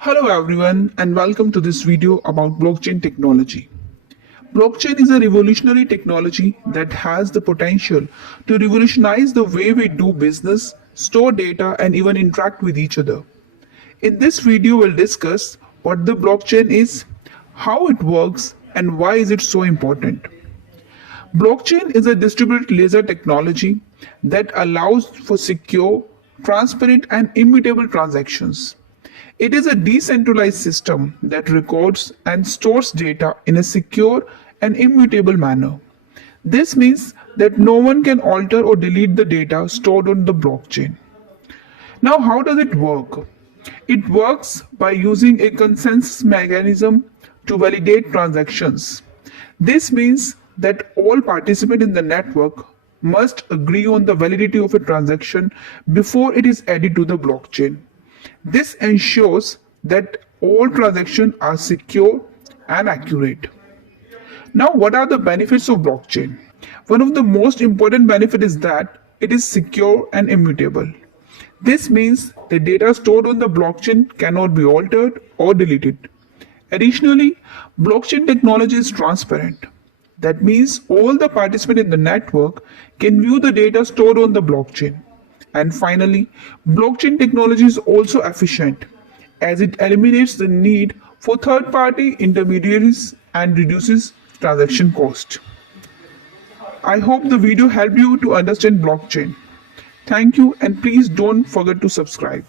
Hello everyone and welcome to this video about blockchain technology. Blockchain is a revolutionary technology that has the potential to revolutionize the way we do business, store data and even interact with each other. In this video we'll discuss what the blockchain is, how it works and why is it so important. Blockchain is a distributed ledger technology that allows for secure, transparent and immutable transactions. It is a decentralized system that records and stores data in a secure and immutable manner. This means that no one can alter or delete the data stored on the blockchain. Now, how does it work? It works by using a consensus mechanism to validate transactions. This means that all participants in the network must agree on the validity of a transaction before it is added to the blockchain. This ensures that all transactions are secure and accurate. Now, what are the benefits of blockchain? One of the most important benefits is that it is secure and immutable. This means the data stored on the blockchain cannot be altered or deleted. Additionally, blockchain technology is transparent. That means all the participants in the network can view the data stored on the blockchain. And finally, blockchain technology is also efficient as it eliminates the need for third party intermediaries and reduces transaction cost. I hope the video helped you to understand blockchain. Thank you and please don't forget to subscribe.